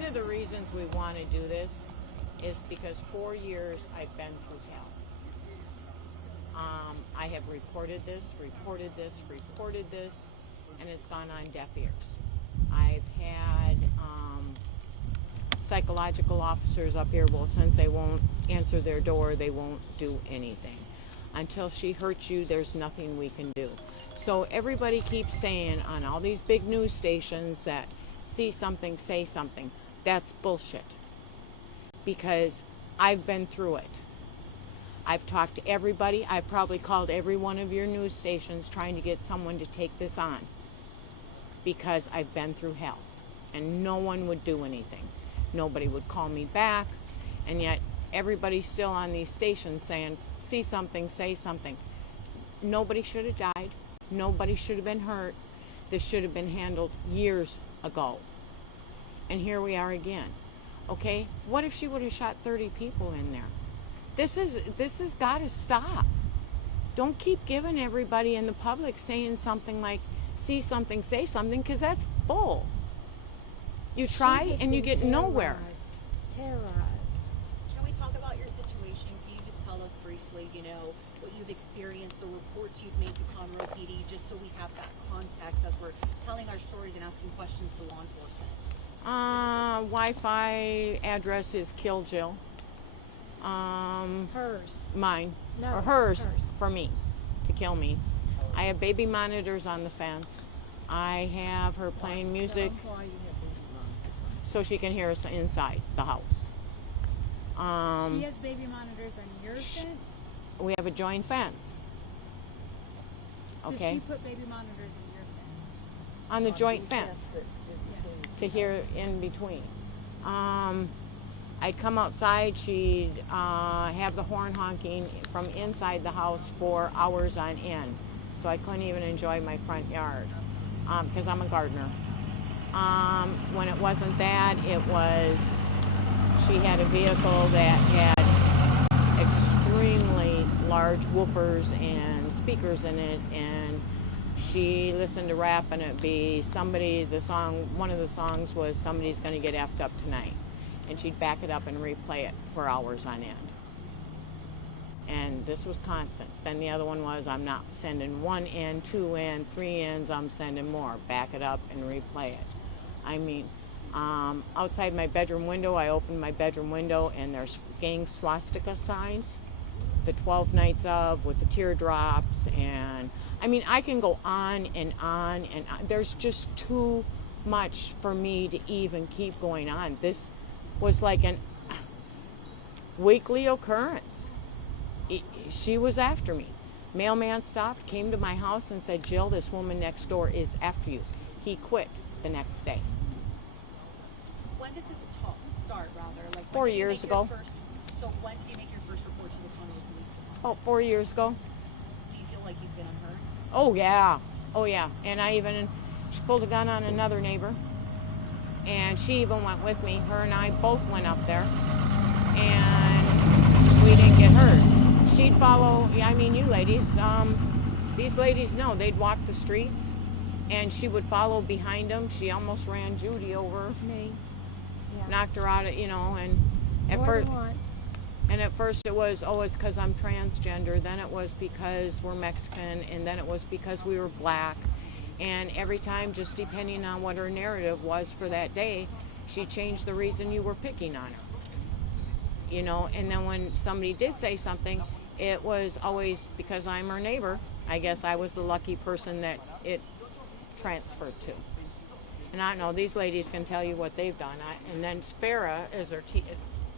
one of the reasons we want to do this is because 4 years I've been through hell. I have reported this, and it's gone on deaf ears. I've had psychological officers up here, well, since they won't answer their door, they won't do anything. Until she hurts you, there's nothing we can do. So everybody keeps saying on all these big news stations that see something, say something. That's bullshit. Because I've been through it. I've talked to everybody. I've probably called every one of your news stations trying to get someone to take this on. Because I've been through hell. And no one would do anything. Nobody would call me back. And yet everybody's still on these stations saying, see something, say something. Nobody should have died. Nobody should have been hurt. This should have been handled years ago. And here we are again. Okay? What if she would have shot 30 people in there? This has got to stop. Don't keep giving everybody in the public saying something like, see something, say something, because that's bull. You try and you get nowhere. Terrorized. Can we talk about your situation? Can you just tell us briefly, what you've experienced, the reports you've made to Conroe PD, just so we have that context as we're telling our stories and asking questions to law enforcement? Wi-Fi address is Kill Jill. Hers. Mine. No, or hers for me, to kill me. I have baby monitors on the fence. I have her playing music so she can hear us inside the house. She has baby monitors on your fence? We have a joint fence. Okay. Does she put baby monitors on your fence? On the joint fence. To hear in between. I'd come outside, she'd have the horn honking from inside the house for hours on end. So I couldn't even enjoy my front yard because I'm a gardener. When it wasn't that, it was, she had a vehicle that had extremely large woofers and speakers in it, and she listened to rap, and it'd be somebody, one of the songs was Somebody's Gonna Get Effed Up Tonight. And she'd back it up and replay it for hours on end. And this was constant. Then the other one was, I'm not sending 1 end, 2 end, 3 ends, I'm sending more. Back it up and replay it. I mean, outside my bedroom window, I opened my bedroom window and there's gang swastika signs. The 12 nights of with the teardrops, and I mean, I can go on and on and on. There's just too much for me to even keep going on. This was like an weekly occurrence. She was after me. Mailman stopped, came to my house and said, Jill, this woman next door is after you. He quit the next day. When did this start, rather? Like 4 years ago. So when did you make your first report to the Conroe Police Department? Oh, 4 years ago. Do you feel like you've been unheard? Oh, yeah. Oh, yeah. And she pulled a gun on another neighbor. And she even went with me. Her and I both went up there. And we didn't get hurt. She'd follow, I mean, you ladies, these ladies know. They'd walk the streets, and she would follow behind them. She almost ran Judy over. Me. Yeah. Knocked her out, and at first it was, it's because I'm transgender. Then it was because we're Mexican, and then it was because we were black. And every time, just depending on what her narrative was for that day, she changed the reason you were picking on her. And then when somebody did say something, it was always because I'm her neighbor. I guess I was the lucky person that it transferred to. And I don't know, these ladies can tell you what they've done. And then Farah is her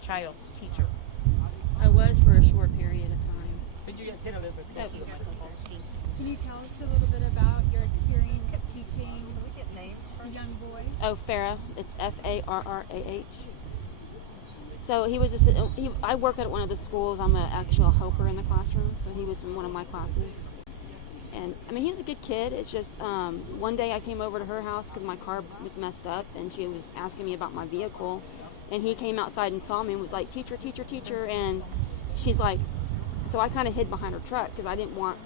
child's teacher. I was for a short period of time. Could you get hit a little bit closer to the microphone? Can you tell us a little bit about your experience teaching a young boy? Oh, Farah. It's Farrah. So I work at one of the schools. I'm an actual helper in the classroom. So he was in one of my classes. And I mean, he was a good kid. It's just one day I came over to her house because my car was messed up, and she was asking me about my vehicle. And he came outside and saw me and was like, teacher, teacher, teacher. And she's like, so I kind of hid behind her truck because I didn't want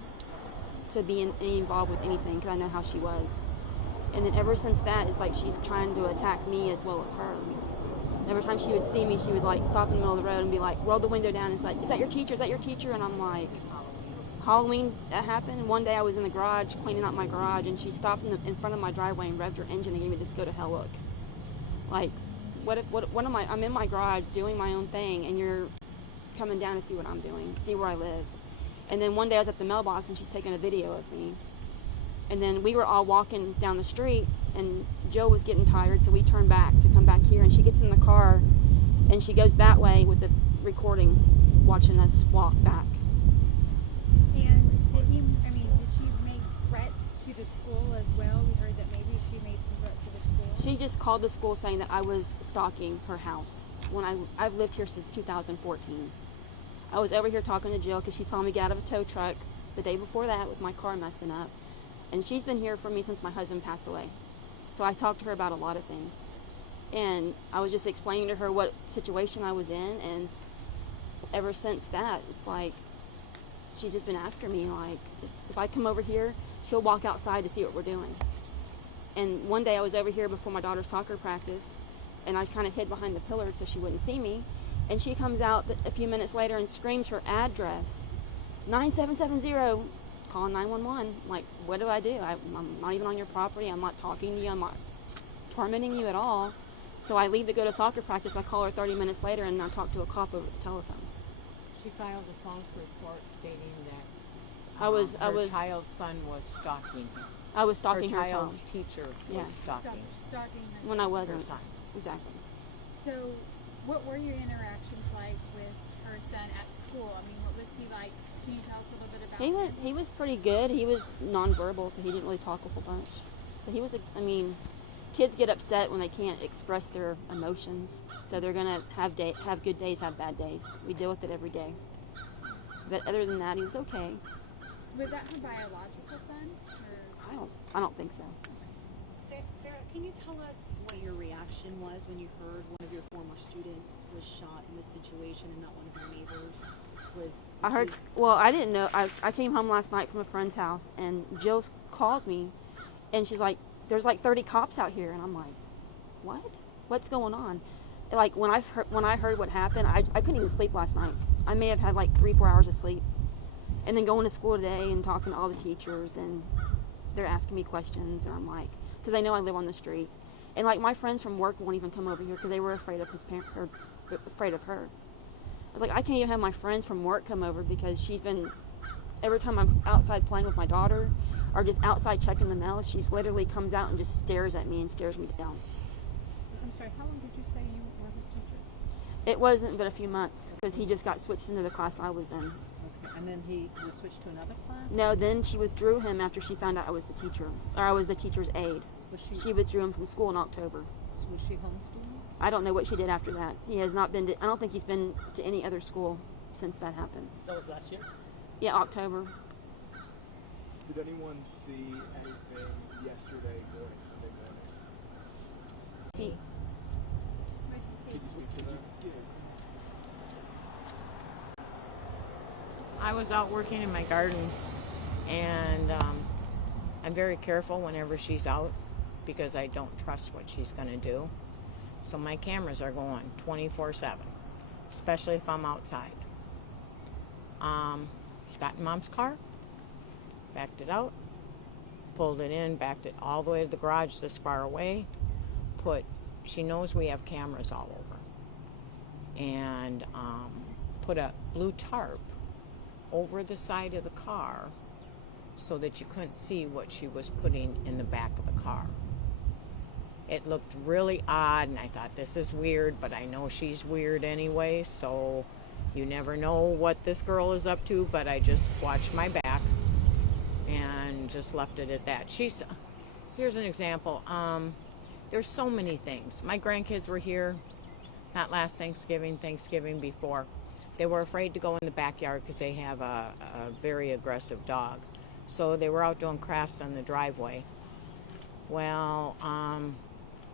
to be involved with anything because I know how she was. And then ever since that, it's like she's trying to attack me as well as her. Every time she would see me, she would like stop in the middle of the road and be like, roll the window down. And it's like, is that your teacher? Is that your teacher? And I'm like, Halloween, that happened. One day I was in the garage cleaning out my garage, and she stopped in front of my driveway and revved her engine and gave me this go to hell look. Like, what am I? I'm in my garage doing my own thing, and you're coming down to see what I'm doing, see where I live. And then one day I was at the mailbox, and she's taking a video of me. And then we were all walking down the street, and Jill was getting tired, so we turned back to come back here. And she gets in the car, and she goes that way with the recording, watching us walk back. And did she make threats to the school as well? We heard that maybe she made some threats to the school. She just called the school saying that I was stalking her house. I've lived here since 2014. I was over here talking to Jill because she saw me get out of a tow truck the day before that with my car messing up. And she's been here for me since my husband passed away. So I talked to her about a lot of things. And I was just explaining to her what situation I was in. And ever since that, it's like, she's just been after me. Like, if I come over here, she'll walk outside to see what we're doing. And one day I was over here before my daughter's soccer practice, and I kind of hid behind the pillar so she wouldn't see me. And she comes out a few minutes later and screams her address, 9770. Call 911. Like, what do? I'm not even on your property. I'm not talking to you. I'm not tormenting you at all. So I leave to go to soccer practice. I call her 30 minutes later, and I talk to a cop over the telephone. She filed a false report stating that her child's son was stalking him. I was stalking her child's child. teacher was stalking him. Stalking her. When I wasn't. Her son. Exactly. So, what were your interactions like with her son at school? I mean, what was he like? Can you tell us a little bit about him? He was pretty good. He was nonverbal, so he didn't really talk a whole bunch. But he was, kids get upset when they can't express their emotions. So they're going to have good days, have bad days. We deal with it every day. But other than that, he was okay. Was that her biological son? Or? I don't think so. Farrah, can you tell us what your reaction was when you heard one of your former students was shot in this situation and not one of your neighbors was... I heard, well, I didn't know. I came home last night from a friend's house, and Jill calls me, and she's like, there's like 30 cops out here. And I'm like, what? What's going on? Like, when I heard what happened, I couldn't even sleep last night. I may have had like 3-4 hours of sleep. And then going to school today and talking to all the teachers, and they're asking me questions, and I'm like, because they know I live on the street. And like, my friends from work won't even come over here because they were afraid of afraid of her. I was like, I can't even have my friends from work come over because she's been, every time I'm outside playing with my daughter or just outside checking the mail, she's literally comes out and just stares at me and stares me down. I'm sorry, how long did you say you were his teacher? It wasn't but a few months because he just got switched into the class I was in. Okay, and then he was switched to another class? No, then she withdrew him after she found out I was the teacher, or I was the teacher's aide. She withdrew him from school in October. So was she homeschooling? I don't know what she did after that. He has not been to, I don't think he's been to any other school since that happened. That was last year? Yeah, October. Did anyone see anything yesterday morning, Sunday morning? See, What did Could you speak to that? I was out working in my garden, and I'm very careful whenever she's out because I don't trust what she's going to do. So my cameras are going 24/7, especially if I'm outside. She got in Mom's car, backed it out, pulled it in, backed it all the way to the garage this far away, she knows we have cameras all over, and put a blue tarp over the side of the car so that you couldn't see what she was putting in the back of the car. It looked really odd, and I thought, this is weird, but I know she's weird anyway, so you never know what this girl is up to, but I just watched my back and just left it at that. Here's an example. There's so many things. My grandkids were here, not last Thanksgiving before. They were afraid to go in the backyard because they have a very aggressive dog. So they were out doing crafts on the driveway. Well,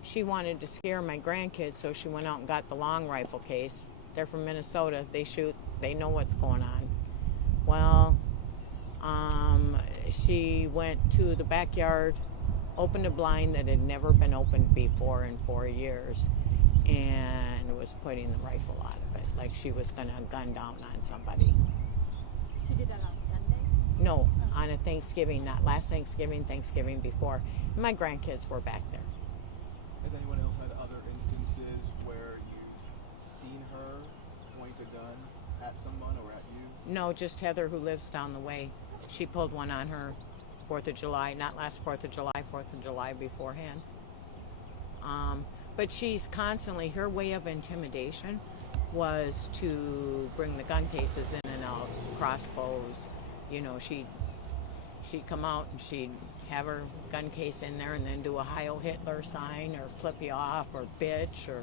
she wanted to scare my grandkids, so she went out and got the long rifle case. They're from Minnesota. They shoot. They know what's going on. Well, she went to the backyard, opened a blind that had never been opened before in 4 years, and was putting the rifle out of it, like she was going to gun down on somebody. She did that on Sunday? No, on a Thanksgiving, not last Thanksgiving, Thanksgiving before. My grandkids were back there. Has anyone else had other instances where you've seen her point a gun at someone or at you? No, just Heather, who lives down the way. She pulled one on her 4th of July, not last 4th of July, 4th of July beforehand. But she's constantly, her way of intimidation was to bring the gun cases in and out, crossbows. You know, she'd come out and she'd have her gun case in there and then do a Heil Hitler sign or flip you off or bitch or,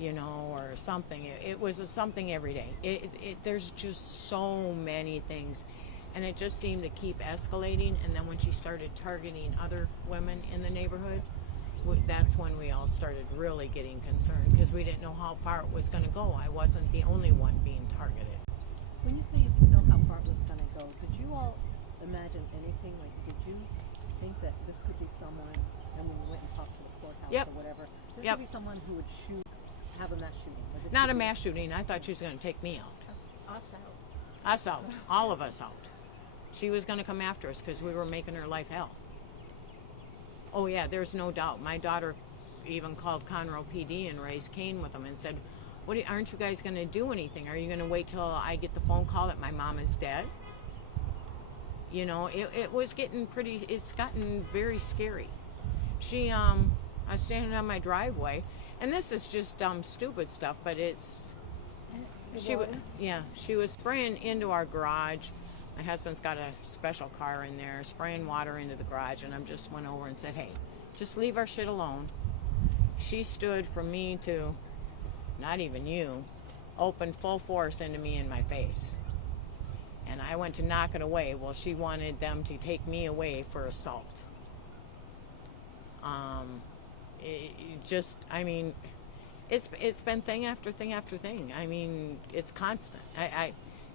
you know, or something. It was something every day. There's just so many things. And it just seemed to keep escalating. And then when she started targeting other women in the neighborhood, that's when we all started really getting concerned because we didn't know how far it was going to go. I wasn't the only one being targeted. When you say you didn't know how far it was going to go, did you all imagine anything? Like, did you think that this could be someone, and when you went and talked to the courthouse Yep. or whatever, this Yep. could be someone who would have a mass shooting? Or this Not could a be- mass shooting. I thought she was going to take me out. Us out. Us out. All of us out. She was going to come after us because we were making her life hell. Oh, yeah, there's no doubt. My daughter even called Conroe PD and raised Cain with them and said, aren't you guys going to do anything? Are you going to wait till I get the phone call that my mom is dead? You know, it was getting it's gotten very scary. I was standing on my driveway, and this is just dumb, stupid stuff, but she was spraying into our garage. My husband's got a special car in there, spraying water into the garage, and I just went over and said, hey, just leave our shit alone. She stood from me to, not even you, opened full force into me in my face. And I went to knock it away. Well, she wanted them to take me away for assault. It's been thing after thing after thing. I mean, it's constant.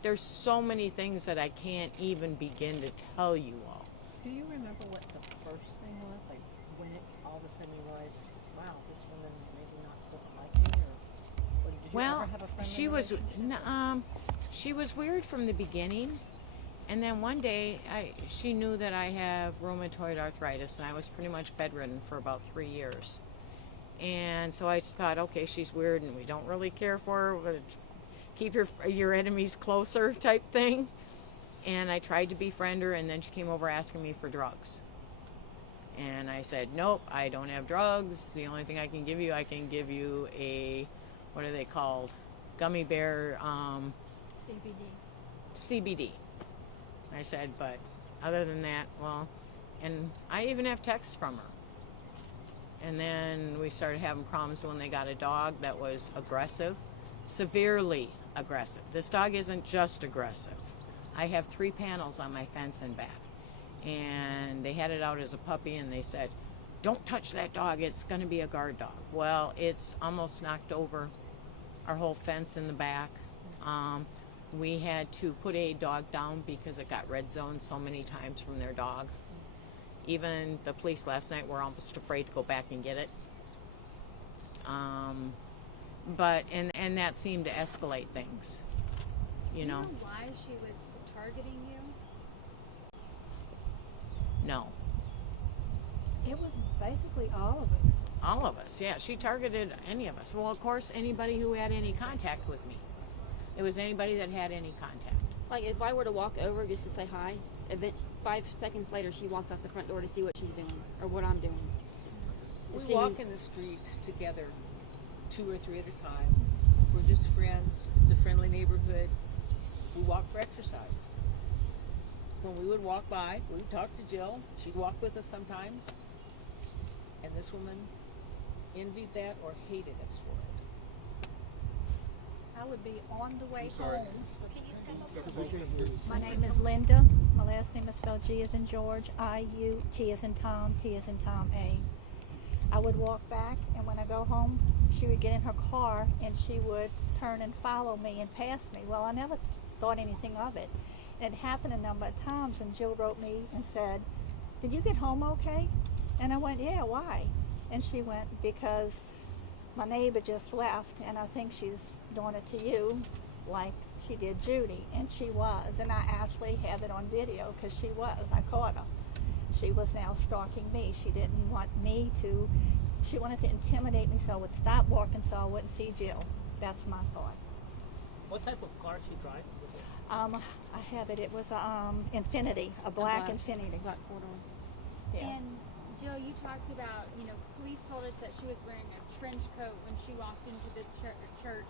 There's so many things that I can't even begin to tell you all. Do you remember what the first thing was? Like, when it all of a sudden you realized, wow, this woman maybe doesn't like me, or did you ever have a friendly she was weird from the beginning, and then one day she knew that I have rheumatoid arthritis, and I was pretty much bedridden for about 3 years. And so I just thought, okay, she's weird, and we don't really care for her. But keep your enemies closer type thing. And I tried to befriend her, and then she came over asking me for drugs. And I said, nope, I don't have drugs. The only thing I can give you a, what are they called? Gummy bear, CBD. I said, but other than that, well, and I even have texts from her. And then we started having problems when they got a dog that was aggressive, severely aggressive. This dog isn't just aggressive. I have 3 panels on my fence and back. And they had it out as a puppy, and they said, don't touch that dog, it's going to be a guard dog. Well, it's almost knocked over our whole fence in the back. We had to put a dog down because it got red zoned so many times from their dog. Even the police last night were almost afraid to go back and get it. But that seemed to escalate things, you know. Do you know why she was targeting you? No. It was basically all of us. All of us, yeah. She targeted any of us. Well, of course, anybody who had any contact with me. It was anybody that had any contact. Like, if I were to walk over just to say hi, and then 5 seconds later she walks out the front door to see what she's doing or what I'm doing. We See- walk in the street together, 2 or 3 at a time. We're just friends. It's a friendly neighborhood. We walk for exercise. When we would walk by, we would talk to Jill. She'd walk with us sometimes. And this woman envied that or hated us for it. I would be on the way sorry. home. Can you step up? My name is Linda. My last name is spelled G as in George, I-U, T as in Tom, T as in Tom, A. I would walk back, and when I go home, she would get in her car, and she would turn and follow me and pass me. Well, I never thought anything of it. It happened a number of times, and Jill wrote me and said, did you get home okay? And I went, yeah, why? And she went, because My neighbor just left, and I think she's doing it to you like she did Judy, and she was. And I actually have it on video because she was. I caught her. She was now stalking me. She didn't want me to, she wanted to intimidate me so I would stop walking so I wouldn't see Jill. That's my thought. What type of car she drive? I have it. It was Infinity, a black Infinity. Black four-door. Yeah. And Jill, you talked about, police told us that she was wearing a trench coat when she walked into the church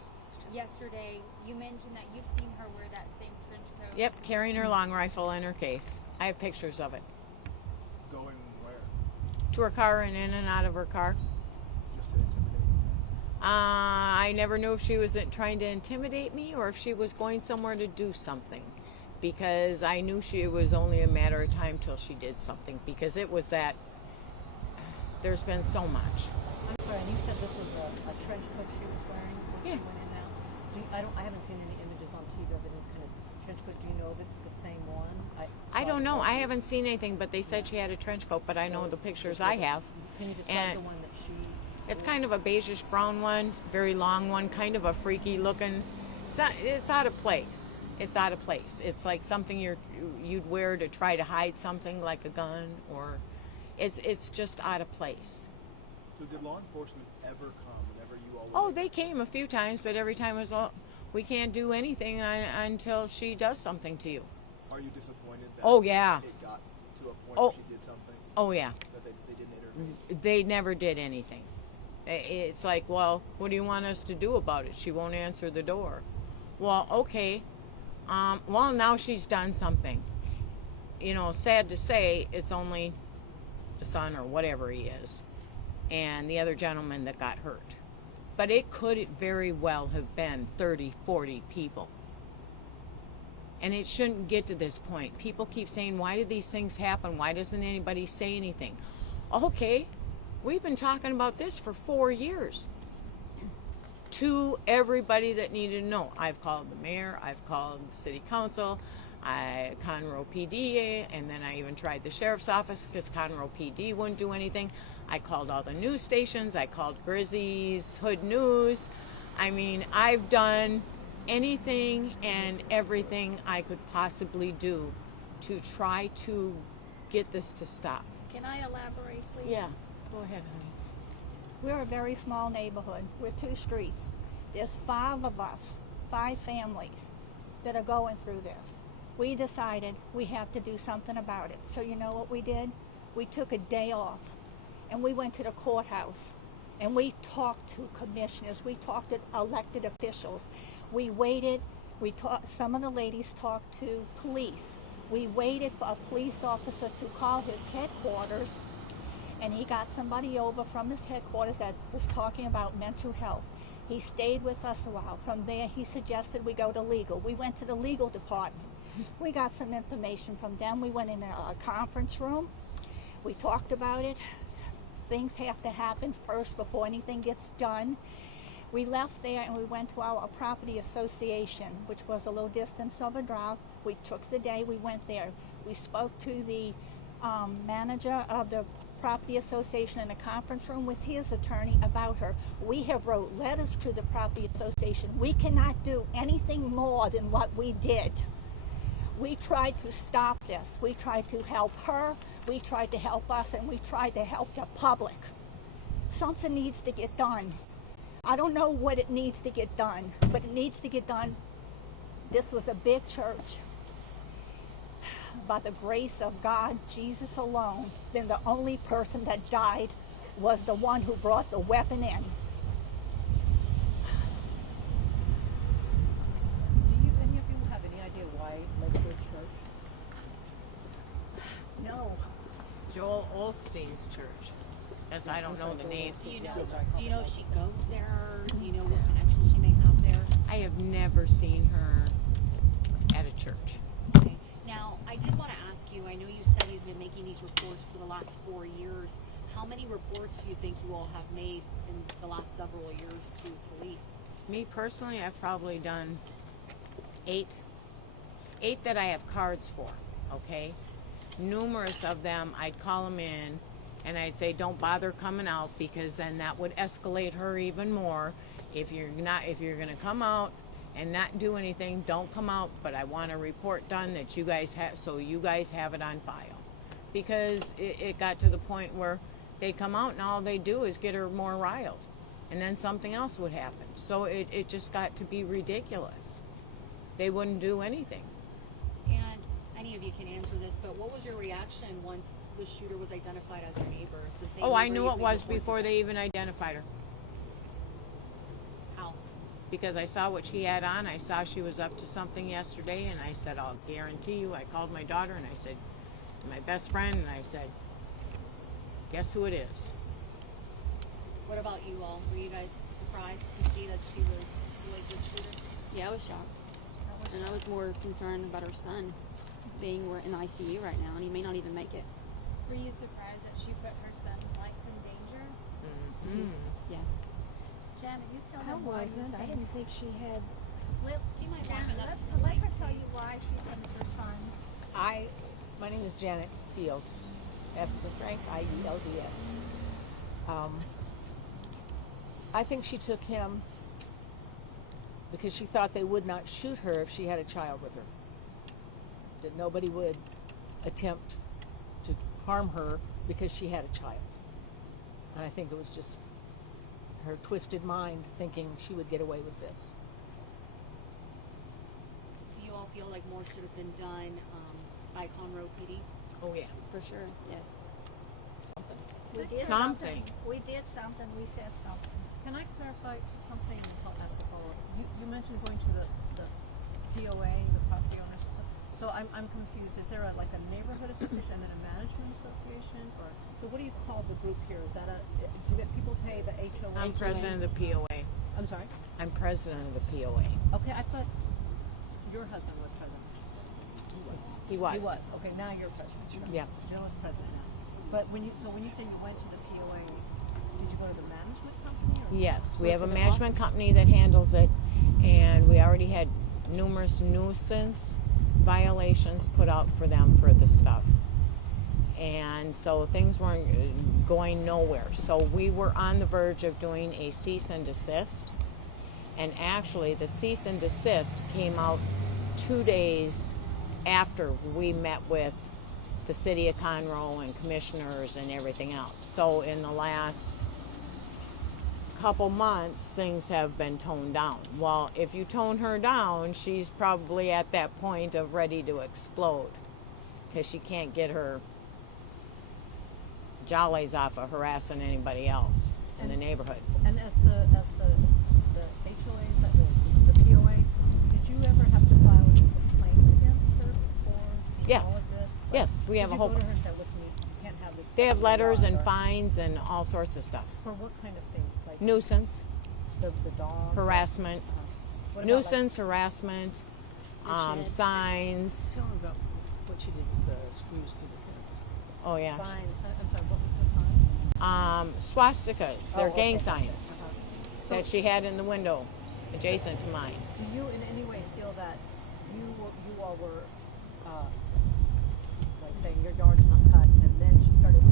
yesterday. You mentioned that you've seen her wear that same trench coat. Yep, carrying her long rifle in her case. I have pictures of it. Going where? To her car and in and out of her car. Just to intimidate. I never knew if she was trying to intimidate me or if she was going somewhere to do something, because I knew it was only a matter of time till she did something, because it was that there's been so much. I'm sorry, and you said this was a trench coat she was wearing when Yeah. she went in now? I haven't seen any images on TV of any kind of trench coat. Do you know if it's the same one? I don't know. I haven't seen anything, but they said she had a trench coat, but I know the pictures I have. Can you describe And the one that she... it's kind of a beigeish brown one, very long one, kind of a freaky looking. It's out of place. It's out of place. It's like something you'd wear to try to hide something, like a gun, or it's just out of place. So did law enforcement ever come whenever you all went? Oh, they came a few times, but every time it was, oh, we can't do anything until she does something to you. Are you disappointed that Oh, yeah. it got to a point Oh. where she did something Oh, yeah. that they didn't intervene? They never did anything. It's like, well, what do you want us to do about it? She won't answer the door. Well, okay. Well, now she's done something. Sad to say, it's only the son or whatever he is and the other gentleman that got hurt. But it could very well have been 30, 40 people. And it shouldn't get to this point. People keep saying, why did these things happen? Why doesn't anybody say anything? Okay, we've been talking about this for 4 years. To everybody that needed to know. I've called the mayor, I've called the city council, Conroe PD, and then I even tried the sheriff's office because Conroe PD wouldn't do anything. I called all the news stations, I called Grizzy's Hood News. I mean, I've done anything and everything I could possibly do to try to get this to stop. Can I elaborate, please? Yeah, go ahead, honey. We're a very small neighborhood. We're 2 streets. There's 5 of us, 5 families that are going through this. We decided we have to do something about it. So you know what we did? We took a day off and we went to the courthouse and we talked to commissioners. We talked to elected officials. We waited. Some of the ladies talked to police. We waited for a police officer to call his headquarters, and he got somebody over from his headquarters that was talking about mental health. He stayed with us a while. From there, he suggested we go to legal. We went to the legal department. We got some information from them. We went in a conference room. We talked about it. Things have to happen first before anything gets done. We left there and we went to our property association, which was a little distance of a drive. We took the day, we went there. We spoke to the manager of the property association in a conference room with his attorney about her. We have wrote letters to the property association. We cannot do anything more than what we did. We tried to stop this. We tried to help her. We tried to help us, and we tried to help the public. Something needs to get done. I don't know what it needs to get done, but it needs to get done. This was a big church. By the grace of God, Jesus alone, then the only person that died was the one who brought the weapon in. Do any of you have any idea why Lakewood Church? No. Joel Olstein's church. That's, I don't know the name. Do you know if she goes there? Do you know what connection she may have there? I have never seen her at a church. Okay. Now, I did want to ask you, I know you said you've been making these reports for the last 4 years. How many reports do you think you all have made in the last several years to police? Me personally, I've probably done 8 that I have cards for, okay? Numerous of them, I'd call them in And I'd say don't bother coming out, because then that would escalate her even more. If you're going to come out and not do anything, don't come out, but I want a report done that you guys have, so you guys have it on file. Because it got to the point where they come out and all they do is get her more riled, and then something else would happen. So it just got to be ridiculous. They wouldn't do anything. And any of you can answer this, but what was your reaction once the shooter was identified as your neighbor? The same Oh, I neighbor knew you it made was reports before they against? even identified her. How? Because I saw what she had on. I saw she was up to something yesterday, and I said, I'll guarantee you. I called my daughter, and I said, my best friend, and I said, guess who it is? What about you all? Were you guys surprised to see that she was the Lakewood shooter? Yeah, I was shocked. And I was more concerned about her son being in ICU right now, and he may not even make it. Were you surprised that she put her son's life in danger? Yeah. Janet, you tell I her why you wasn't. I think. didn't think she had. Well, Do you mind Janet, walking up let, to the let mic, her tell please? you why she thinks her son. My name is Janet Fields, F as in Frank, IELDS. I think she took him because she thought they would not shoot her if she had a child with her. That nobody would attempt to harm her because she had a child. And I think it was just her twisted mind thinking she would get away with this. Do you all feel like more should have been done by Conroe PD? Oh, yeah. For sure, yes. We did Something. We did something. We said something. Can I clarify something and ask a follow-up? You mentioned going to the POA, the property owners. So I'm confused. Is there like a neighborhood association and then a management association, or so what do you call the group here? Is that do that people pay the HOA? I'm president of the POA. I'm sorry. I'm president of the POA. Okay, I thought your husband was president. He was. He was. Okay, now you're president. Yeah. Jill is president now. But when you say you went to the POA, did you go to the management company? Or Yes, we go have to a the management office? company that handles it, and we already had numerous nuisance violations put out for them for the stuff. And so things weren't going nowhere. So we were on the verge of doing a cease and desist. And actually, the cease and desist came out 2 days after we met with the city of Conroe and commissioners and everything else. So in the last couple months, things have been toned down. Well, if you tone her down, she's probably at that point of ready to explode, because she can't get her jollies off of harassing anybody else in the neighborhood. And as the HOAs, the POA, did you ever have to file any complaints against her for Yes. all of this? Yes, we have did a you whole. go to her and say, listen, you can't have this. They stuff have in your letters yard," and or fines and all sorts of stuff. For what kind of things? Like Nuisance, the dog? harassment, What about, nuisance, harassment, shed. signs. Tell her about what she did with the screws through the fence. Oh yeah. Like, sign, I'm sorry, what was the sign? Swastikas. They're Oh, gang okay. signs So- that she had in the window adjacent to mine. Do you in any way feel that you all were like saying your yard's not cut, and then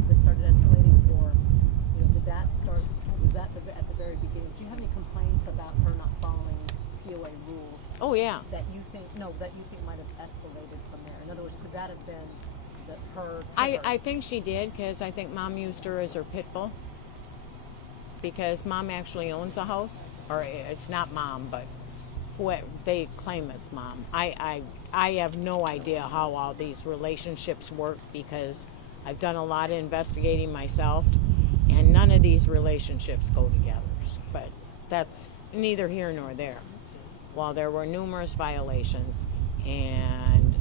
this started escalating, or did that start? Was that at the very beginning? Do you have any complaints about her not following POA rules Oh yeah. that you think might have escalated from there? In other words, could that have been her? I think she did, because I think Mom used her as her pit bull. Because Mom actually owns the house, or it's not Mom, but they claim it's Mom. I have no idea how all these relationships work, because I've done a lot of investigating myself, and none of these relationships go together. But that's neither here nor there. While there were numerous violations, and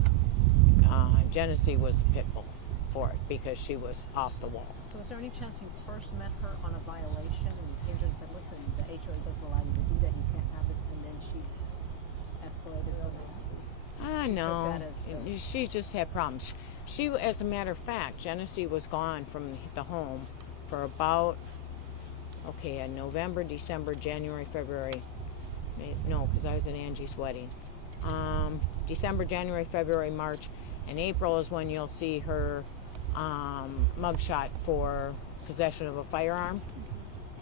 Genesee was pit bull for it because she was off the wall. So is there any chance you first met her on a violation and you came to her and said, listen, the HOA doesn't allow you to do that, you can't have this, and then she escalated from there? No, that as she just had problems. She, as a matter of fact, Genesee was gone from the home for about, in November, December, January, February. No, because I was at Angie's wedding. December, January, February, March, and April is when you'll see her mugshot for possession of a firearm,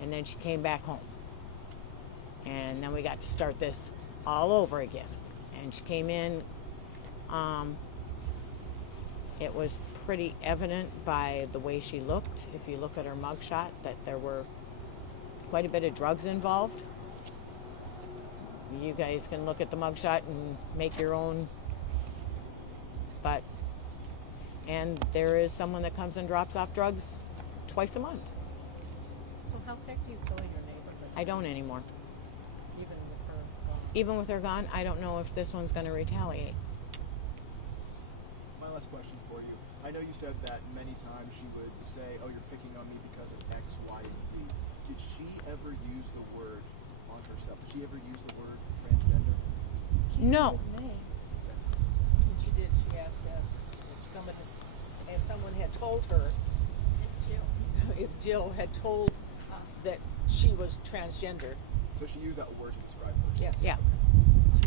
and then she came back home. And then we got to start this all over again. And she came in, it was pretty evident by the way she looked, if you look at her mugshot, that there were quite a bit of drugs involved. You guys can look at the mugshot and make your own, and there is someone that comes and drops off drugs twice a month. So how safe do you feel in your neighborhood? I don't anymore. Even with her gone? Even with her gone, I don't know if this one's going to retaliate. My last question for you. I know you said that many times she would say, "Oh, you're picking on me because of X, Y, and Z." Did she ever use the word on herself? Did she ever use the word transgender? No. And she did. She asked us if someone had told her, if Jill had told that she was transgender. So she used that word to describe herself. Yes. Yeah.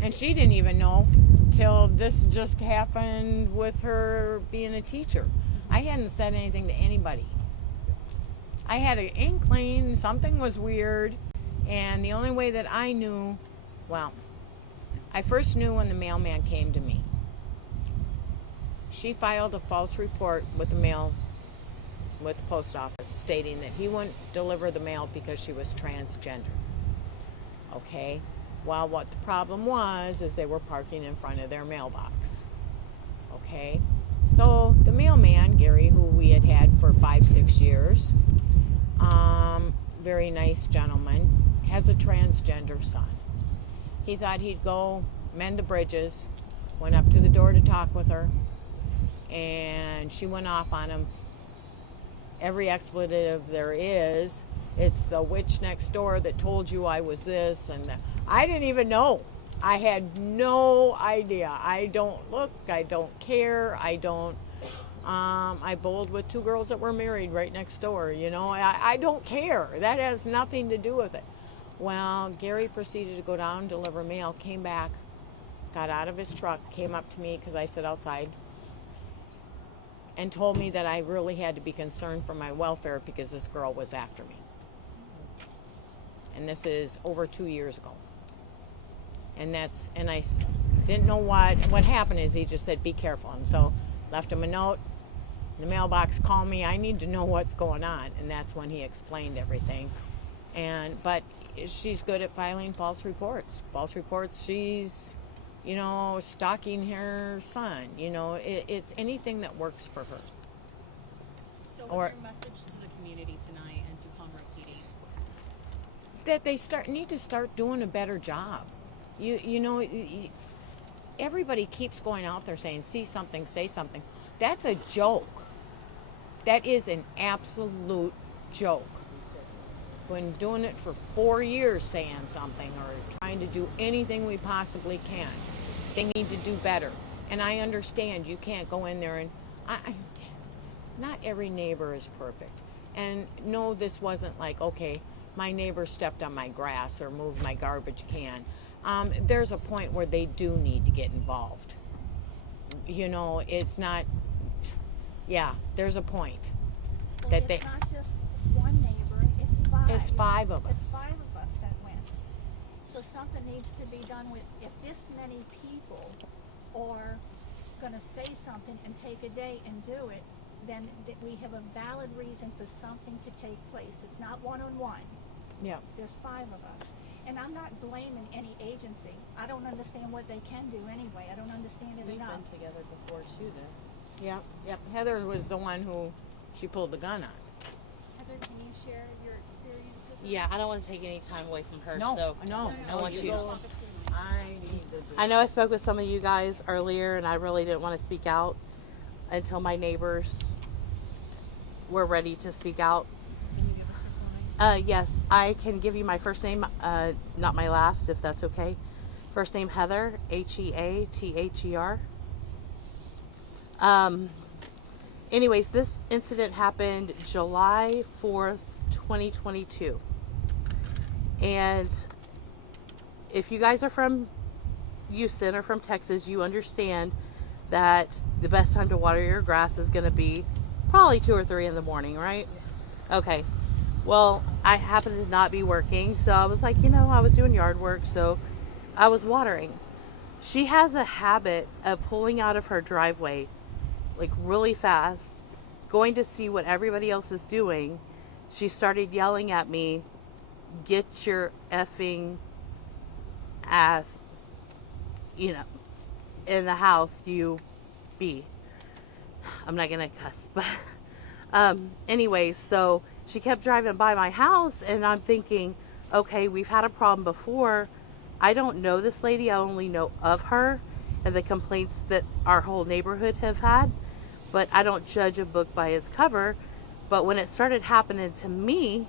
And she didn't even know till this just happened with her being a teacher. I hadn't said anything to anybody. I had an inkling something was weird, and the only way that I knew, well, I first knew when the mailman came to me. She filed a false report with the post office stating that he wouldn't deliver the mail because she was transgender. Okay? Well, what the problem was is they were parking in front of their mailbox. Okay? So the mailman, Gary, who we had for 5-6 years, very nice gentleman, has a transgender son. He thought he'd go mend the bridges, went up to the door to talk with her, and she went off on him. Every expletive there is, it's the witch next door that told you I was this and that. I didn't even know. I had no idea. I don't look, I don't care, I bowled with 2 girls that were married right next door, you know. I don't care. That has nothing to do with it. Well, Gary proceeded to go down, deliver mail, came back, got out of his truck, came up to me because I sit outside, and told me that I really had to be concerned for my welfare because this girl was after me. And this is over 2 years ago. And I didn't know what happened is he just said, be careful. And so left him a note in the mailbox, call me, I need to know what's going on. And that's when he explained everything. But she's good at filing false reports. False reports, she's, you know, stalking her son. You know, it's anything that works for her. So what's your message to the community tonight and to Conroe PD? That they need to start doing a better job. You know, everybody keeps going out there saying, see something, say something. That's a joke. That is an absolute joke. Been doing it for 4 years saying something or trying to do anything we possibly can. They need to do better. And I understand you can't go in there and not every neighbor is perfect. And no, this wasn't like, okay, my neighbor stepped on my grass or moved my garbage can. There's a point where they do need to get involved. You know, it's not, yeah, there's a point that it's not just one neighbor, it's 5. It's 5 of us. It's 5 of us that went. So something needs to be done with, if this many people are going to say something and take a day and do it, then we have a valid reason for something to take place. It's not one-on-one. Yeah. There's 5 of us. And I'm not blaming any agency. I don't understand what they can do anyway. I don't understand it We've enough. been together before too then. Yep. Heather was the one who she pulled the gun on. Heather, can you share your experience with her? Yeah, I don't want to take any time away from her. No, so no, I want you. I need to do I know I spoke with some of you guys earlier, and I really didn't want to speak out until my neighbors were ready to speak out. Can you give us your full name? Yes, I can give you my first name, not my last, if that's okay. First name Heather, Heather. Anyways, this incident happened July 4th, 2022. And if you guys are from Houston or from Texas, you understand that the best time to water your grass is going to be probably 2 or 3 in the morning, right? Okay. Well, I happened to not be working, so I was like, I was doing yard work, so I was watering. She has a habit of pulling out of her driveway, like really fast, going to see what everybody else is doing. She started yelling at me, "Get your effing ass, in the house, you be." I'm not gonna cuss, but anyway, so she kept driving by my house, and I'm thinking, okay, we've had a problem before. I don't know this lady. I only know of her and the complaints that our whole neighborhood have had, but I don't judge a book by its cover. But when it started happening to me,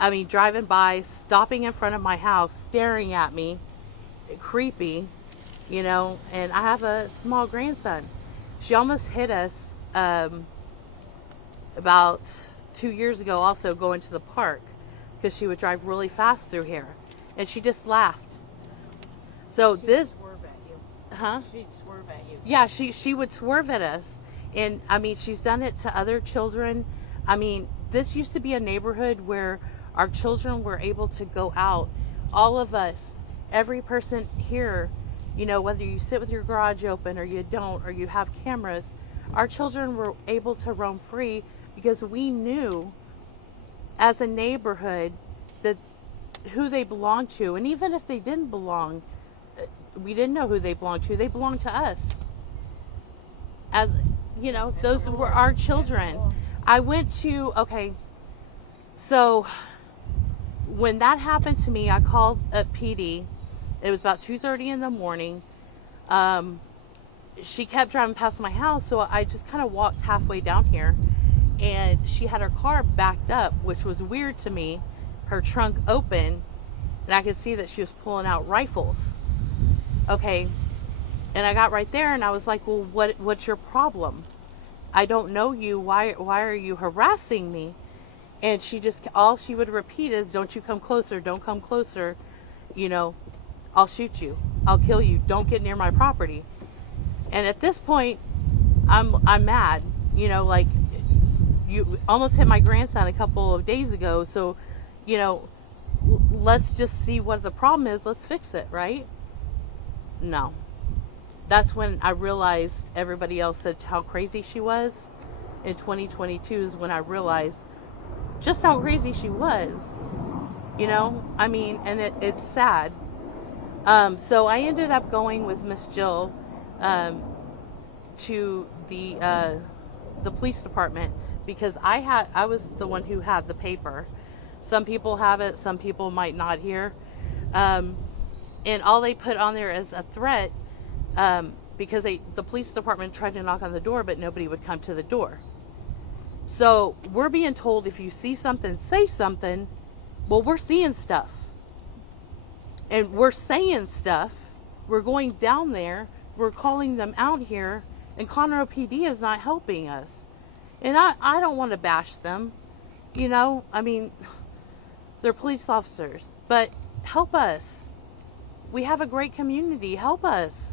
I mean, driving by, stopping in front of my house, staring at me, creepy, and I have a small grandson. She almost hit us about 2 years ago, also going to the park, because she would drive really fast through here, and she just laughed. So She'd this, swerve at you. huh? She'd swerve at you. Yeah, she would swerve at us, and I mean, she's done it to other children. I mean, this used to be a neighborhood where our children were able to go out. All of us, every person here, whether you sit with your garage open or you don't, or you have cameras, our children were able to roam free because we knew as a neighborhood that who they belonged to. And even if they didn't belong, we didn't know who they belonged to. They belonged to us. As those were our children. I went to, so when that happened to me, I called up PD. It was about 2:30 in the morning. She kept driving past my house, so I just kind of walked halfway down here, and she had her car backed up, which was weird to me. Her trunk open, and I could see that she was pulling out rifles. Okay, and I got right there, and I was like, "Well, what's your problem? I don't know you. Why are you harassing me?" And all she would repeat is, "Don't you come closer, don't come closer, I'll shoot you, I'll kill you, don't get near my property." And at this point, I'm mad, like, you almost hit my grandson a couple of days ago, so, let's just see what the problem is, let's fix it, right? No. That's when I realized everybody else said how crazy she was. In 2022 is when I realized just how crazy she was. I mean, and it's sad. So I ended up going with Miss Jill to the police department because I was the one who had the paper. Some people have it, some people might not here. And all they put on there is a threat because the police department tried to knock on the door, but nobody would come to the door. So we're being told if you see something, say something. Well, we're seeing stuff. And we're saying stuff. We're going down there. We're calling them out here. And Conroe PD is not helping us. And I don't want to bash them. I mean, they're police officers. But help us. We have a great community. Help us.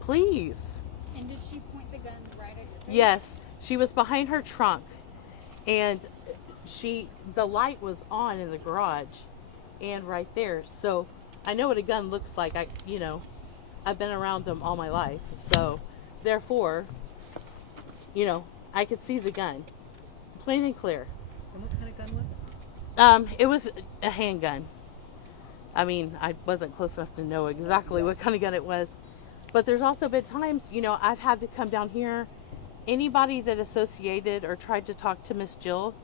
Please. And did she point the gun right at your face? Yes. She was behind her trunk. And the light was on in the garage. And right there. So I know what a gun looks like. I've been around them all my life. So therefore, I could see the gun. Plain and clear. And what kind of gun was it? It was a handgun. I mean, I wasn't close enough to know exactly what kind of gun it was. But there's also been times, I've had to come down here. Anybody that associated or tried to talk to Miss Jill,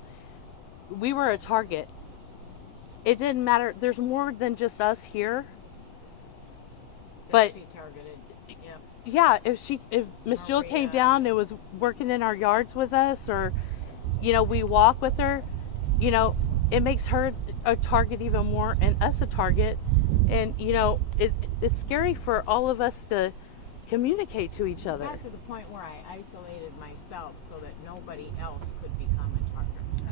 we were a target. It didn't matter. There's more than just us here. But she targeted. yeah, if Miss Jill came down and was working in our yards with us, or we walk with her, it makes her a target even more, and us a target. And it's scary for all of us to communicate to each other. Got to the point where I isolated myself so that nobody else